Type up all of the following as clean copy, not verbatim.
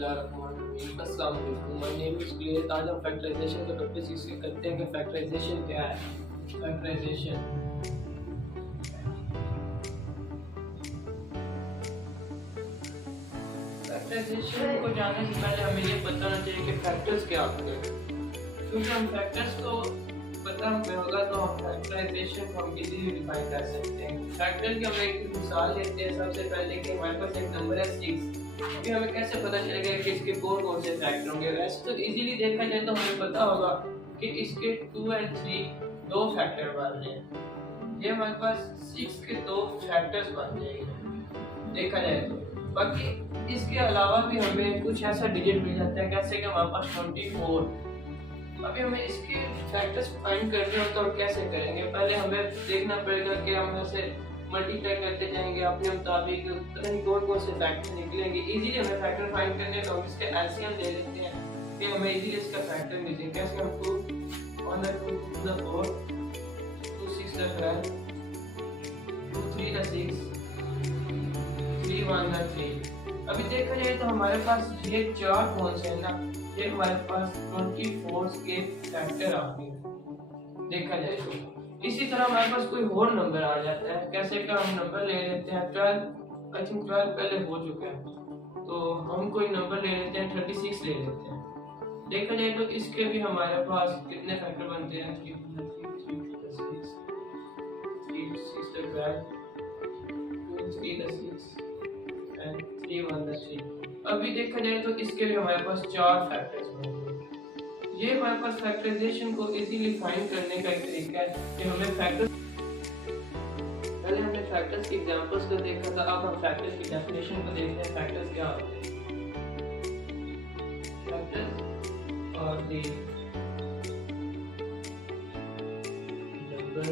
बिस्मिल्लाहिर्रहमानिर्रहीम। अस्सलाम वालेकुम। My name is clear. आज हम फैक्टराइजेशन का टॉपिक डिस्कस करते हैं कि फैक्टराइजेशन क्या है। फैक्टराइजेशन को जानने से पहले हमें ये बताना चाहिए कि फैक्टर्स क्या होते हैं, क्योंकि हम फैक्टर्स को पता हमें होगा तो हम फैक्टराइजेशन को हम इजीली डिफाइन कर सकते हैं। फैक्टर की हम एक मिसाल लेते हैं। सबसे पहले कि हमारे पास एक नंबर है 6, कि हमें कैसे पता चलेगा कि इसके कौन कौन से फैक्टर होंगे। वैसे तो इजीली देखा जाए तो हमें पता होगा कि इसके 2 और 3 दो फैक्टर बन रहे हैं। ये हमारे पास 6 के दो फैक्टर्स बन जाएंगे देखा जाए तो। बाकी इसके अलावा भी हमें कुछ ऐसा डिजिट मिल जाता है, कैसे कि हमारे पास 24। अभी हमें इसके फैक्टर्स फाइंड करने हो तो हम कैसे करेंगे। पहले हमें देखना पड़ेगा कि हम ऐसे मल्टीप्लाई करते जाएंगे अपने मुताबिक, पता नहीं कौन कौन से फैक्टर निकलेंगे। इजीली हमें फैक्टर फाइंड करने तो हम इसके एलसीएम ले लेते हैं कि हमें इजीली इसका फैक्टर मिल जाए। कैसे हम 2 1 2 2 4 2 6 12 2 3 6 3 1 3। अभी देखा जाए तो हमारे पास ये 4 कौन से है ना, ये हमारे पास 24 के फैक्टर आ गए देखा जाए तो। इसी तरह हमारे पास कोई और नंबर आ जाता है, कैसे कि हम नंबर ले लेते हैं 12। आई थिंक 12 पहले हो चुका है, तो हम कोई नंबर ले लेते हैं 36 ले लेते हैं। देखा जाए तो इसके भी हमारे पास कितने फैक्टर बनते हैं 3 6 12 2 3 6 एंड 3 1 3। अभी देखा जाए तो इसके भी हमारे पास 4 फैक्टर्स बनते हैं। ये हमारे पास फैक्टराइजेशन को इजीली फाइंड करने का एक तरीका है कि हमें फैक्टर्स, पहले हमने फैक्टर्स की एग्जांपल्स को देखा था, अब हम फैक्टर्स की डेफिनेशन को देखते हैं। फैक्टर्स क्या होते हैं। फैक्टर्स और द नंबर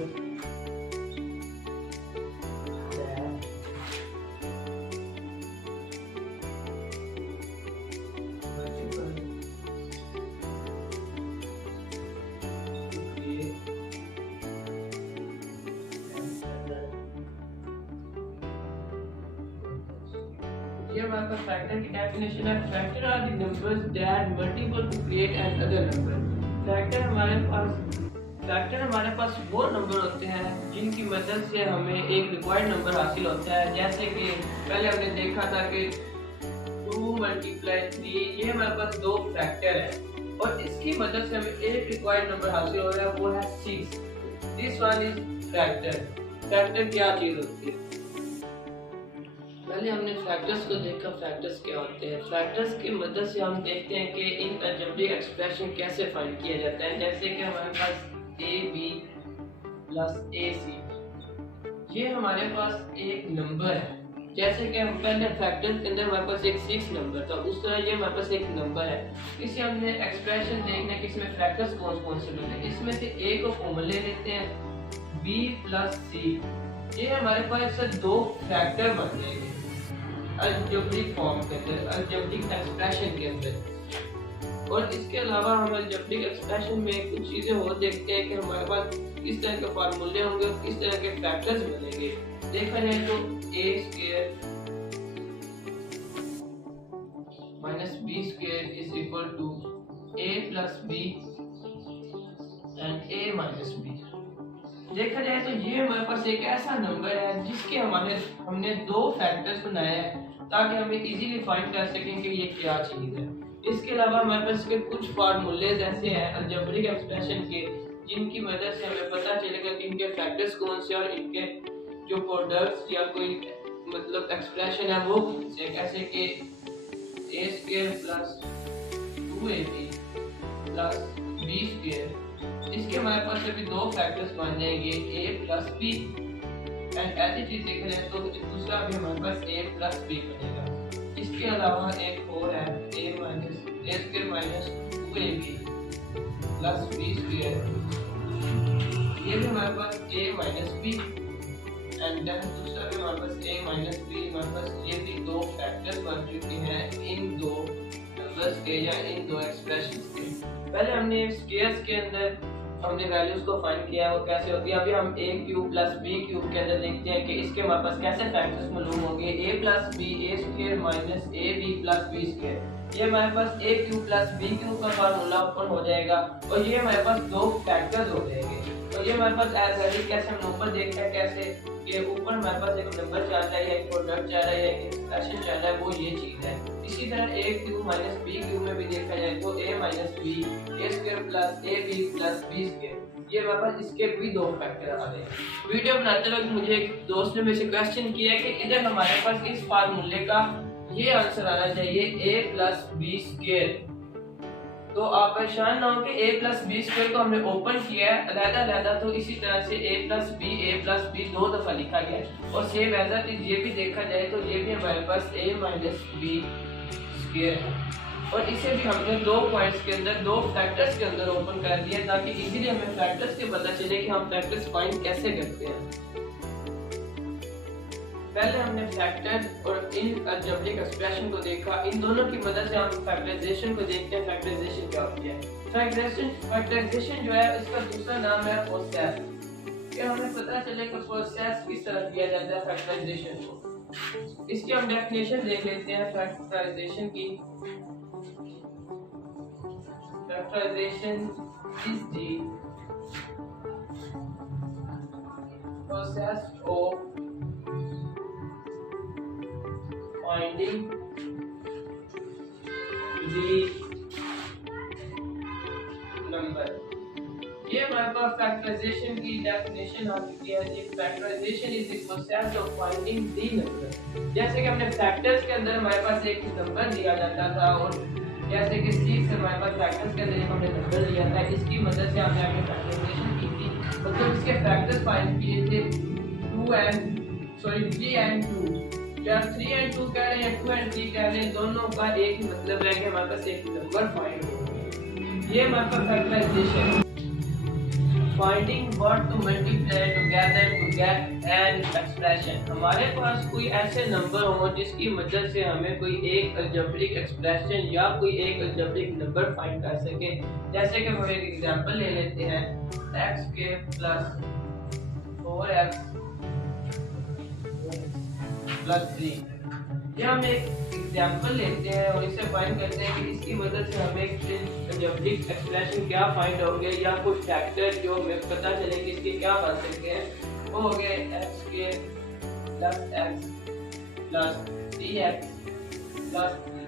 ये हमारे पास फैक्टर की डेफिनेशन है। Factor are the numbers that multiple to create another number. Factor हमारे पास वो नंबर होते हैं जिनकी मदद से हमें एक रिक्वायर्ड नंबर हासिल होता है। जैसे कि पहले हमने देखा था कि 2 × 3, ये हमारे पास 2 फैक्टर है और इसकी मदद से हमें एक रिक्वायर्ड नंबर हासिल हो रहा है, वो है 6। This one is factor. Factor क्या चीज होती है। पहले हमने फैक्टर्स को देखा, फैक्टर्स क्या होते हैं। फैक्टर्स की मदद से हम देखते हैं कि इन अलजेब्रिक एक्सप्रेशन कैसे फाइंड किया जाता है। जैसे कि हमारे पास AB + AC, ये हमारे पास एक नंबर है। जैसे कि हम पहले फैक्टर के अंदर हमारे पास एक 6 नंबर था, उस तरह ये हमारे पास एक नंबर है। इसे हमने एक्सप्रेशन देखने कि इसमें फैक्टर्स कौन कौन से बनते हैं। इसमें से A को कॉमन ले लेते हैं, B + C, ये हमारे पास 2 फैक्टर बन जाएंगे अलजेब्रिक फॉर्म के अंदर, अलजेब्रिक एक्सप्रेशन के अंदर। और इसके अलावा हम अलजेब्रिक एक्सप्रेशन में कुछ चीजें और देखते हैं कि हमारे पास किस तरह के फार्मूले होंगे और किस तरह के फैक्टर्स बनेंगे। देखा जाए तो A² - B² = A + B and A - B। देखा जाए तो ये हमारे पास एक ऐसा नंबर है जिसके हमने 2 फैक्टर्स बनाए हैं ताकि हमें इजीली फाइंड कर सकें कि ये क्या चीज है। इसके अलावा हमारे पास के कुछ फार्मूलेज ऐसे हैं अलजेब्रिक एक्सप्रेशन के जिनकी मदद से हमें पता चलेगा कि इनके फैक्टर्स कौन से और इनके जो प्रोडक्ट्स या कोई मतलब एक्सप्रेशन है वो कौन से। कैसे कि A² + 2AB + B², इसके हमारे पास अभी 2 फैक्टर्स बन जाएंगे A + B एंड ऐसी चीज देखा जाए तो दूसरा भी हमारे पास A + B बनेगा। इसके अलावा एक और है A² - 2AB + B², ये भी हमारे पास A - B एंड देन दूसरा भी हमारे पास A - B। हमारे पास ये भी 2 फैक्टर्स बन चुके हैं इन 2 नंबर्स के या इन 2 एक्सप्रेशंस के। पहले हमने स्क्वायर्स के अंदर हमने वैल्यूज को फाइंड किया है वो कैसे होती है। अभी हम a cube plus b cube के अंदर देखते हैं कि इसके हमारे पास कैसे फैक्टर्स मालूम होंगे। a plus B A square minus A B plus B square, ये हमारे पास a cube plus b cube का फार्मूला ओपन हो जाएगा और ये हमारे पास दो फैक्टर्स हो जाएंगे। तो ये हमारे पास एज वेरी कैसे हम ऊपर देखते हैं कैसे कि ऊपर हमारे पास एक नंबर चल रहा है या एक प्रोडक्ट चल रहा है या एक एक्सप्रेशन चल रहा है, वो ये चीज है। इसी तरह a cube minus b cube में भी देखा जाए तो a minus b a square plus a b plus b square, ये हमारे पास इसके भी दो फैक्टर आ गए। वीडियो बनाते वक्त मुझे एक दोस्त ने मुझसे क्वेश्चन किया कि इधर हमारे पास इस फार्मूले का ये आंसर आना चाहिए a प्लस b स्क्वायर। तो आप परेशान ना हो कि a प्लस बी स्क्वायर को हमने ओपन किया है अलग-अलग, तो इसी तरह से a प्लस बी दो दफा लिखा गया है और सेम एज इट इज ये भी देखा जाए तो ये भी हमारे पास a माइनस बी स्क्वायर है और इसे भी हमने दो पॉइंट्स के अंदर दो फैक्टर्स के अंदर ओपन कर दिया ताकि इजीली हमें फैक्टर्स के पता चले कि हम फैक्टर्स फाइंड कैसे करते हैं। पहले हमने फैक्टर और इन अलजेब्रिक एक्सप्रेशन को देखा, इन दोनों की मदद से हम फैक्टराइजेशन को देखते हैं। फैक्टराइजेशन क्या होती है? फैक्टराइजेशन जो है इसका दूसरा नाम है प्रोसेस। कि हमें पता चले कि प्रोसेस किस तरह किया जाता है फैक्टराइजेशन को। इसकी हम डेफिनेशन देख लेते हैं फैक्टराइजेशन की। Factorisation is the process of finding the number। ये हमारे पास फैक्टराइजेशन की डेफिनेशन आ चुकी है जी। Factorization is the process of finding the number. जैसे कि हमने फैक्टर्स के अंदर हमारे पास एक नंबर दिया जाता था और जैसे कि C से हमारे पास फैक्टर्स के अंदर हमने नंबर लिया था, इसकी मदद से हमने अपनी फैक्टराइजेशन की थी। मतलब इसके फैक्टर्स फाइंड किए थे 3 and 2। या 3 and 2 कह रहे हैं या 2 and 3 कह रहे हैं, दोनों का एक ही मतलब है कि हमारे पास एक नंबर फाइंड हो। ये हमारे पास factorization finding what to multiply together to get an expression. हमारे पास कोई ऐसे नंबर हो जिसकी मदद से हमें कोई एक अलजेब्रिक एक्सप्रेशन या कोई एक अलजेब्रिक नंबर फाइंड कर सके। जैसे कि हम एक एग्जांपल ले लेते हैं x के प्लस 4x प्लस 3। ये हम एक एग्जांपल लेते हैं और इसे फाइंड करते हैं कि इसकी मदद से हमें अलजेब्रिक एक्सप्रेशन क्या फाइंड होंगे या कुछ फैक्टर जो हमें पता चले कि इसके क्या बन सकते हैं। वो हो गए x के plus x plus 3x plus 3।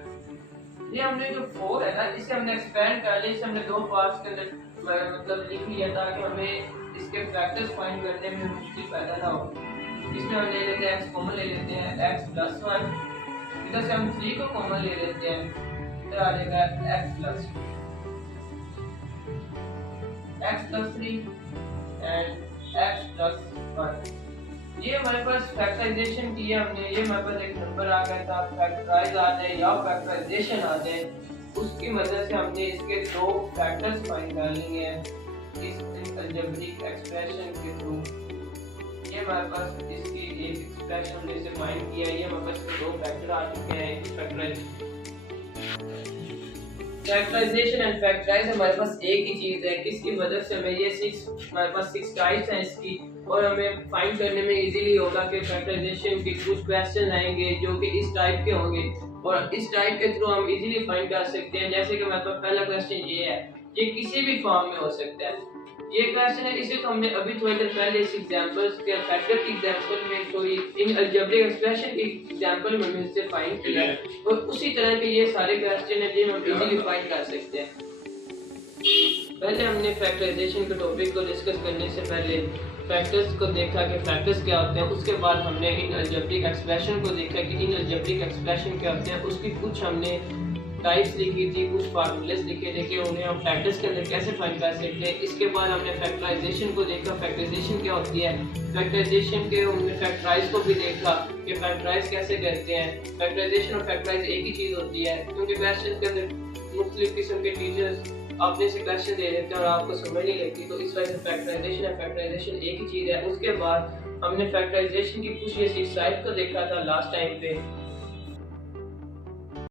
ये हमने जो 4 है ना इसे हमने एक्सपेंड कर लिया, इसे हमने दो पार्ट्स के अंदर मतलब लिख लिया ताकि हमें इसके फैक्टर्स फाइंड करने में मुश्किल पैदा ना हो। इसमें हम ले लेते हैं x कॉमन ले लेते हैं x प्लस 1, इधर से हम 3 को कॉमन ले लेते हैं, इधर आ जाएगा x plus 3 and x plus 1। ये हमारे पास फैक्टराइजेशन की है हमने। ये हमारे पास एक नंबर आ गया था, फैक्टराइज आ जाए या फैक्टराइजेशन आ जाए उसकी मदद से हमने इसके दो फैक्टर्स फाइंड कर लिए हैं इस अलजेब्रिक एक्सप्रेशन के थ्रू। ये हमारे पास इसकी एक एक्सप्रेशन हमने इसे फाइंड किया है। ये हमारे पास दो फैक्टर आ चुके हैं। फैक्टराइजेशन एंड फैक्टराइज हमारे पास एक ही चीज है, किसकी मदद से हमें ये 6 हमारे पास 6 टाइप्स हैं इसकी और हमें फाइंड करने में इजीली होगा कि फैक्टराइजेशन के कुछ क्वेश्चन आएंगे जो कि इस टाइप के होंगे और इस टाइप के थ्रू हम इजीली फाइंड कर सकते हैं। जैसे कि हमारे पास पहला क्वेश्चन ये है, ये किसी भी फॉर्म में हो सकता है। ये क्वेश्चन है, इसे तो हमने अभी थोड़ी देर पहले इस एग्जांपल्स के फैक्टर की एग्जांपल में थोड़ी इन अलजेब्रिक एक्सप्रेशन की एग्जांपल में हमने इसे फाइंड किया और उसी तरह के ये सारे क्वेश्चन हैं जिन्हें हम इजीली फाइंड कर सकते हैं। पहले हमने फैक्टराइजेशन के टॉपिक को डिस्कस करने से पहले फैक्टर्स को देखा कि फैक्टर्स क्या होते हैं, उसके बाद हमने इन अलजेब्रिक एक्सप्रेशन को देखा कि इन अलजेब्रिक एक्सप्रेशन क्या होते हैं, उसकी कुछ हमने टाइप्स लिखी थी, कुछ फार्मूलेस लिखे थे कि उन्हें हम फैक्टर्स के अंदर कैसे फाइंड कर सकते हैं। इसके बाद हमने फैक्टराइजेशन को देखा, फैक्टराइजेशन क्या होती है, फैक्टराइजेशन के हमने फैक्टराइज को भी देखा कि फैक्टराइज कैसे करते हैं। फैक्टराइजेशन और फैक्टराइज एक ही चीज़ होती है क्योंकि क्वेश्चन के अंदर मुख्तलिफ किस्म के टीचर्स अपने से क्वेश्चन दे देते हैं और आपको समझ नहीं लगती, तो इस वजह से फैक्टराइजेशन और फैक्टराइजेशन एक ही चीज़ है। उसके बाद हमने फैक्टराइजेशन की कुछ ये एक्सरसाइज को देखा था लास्ट टाइम पे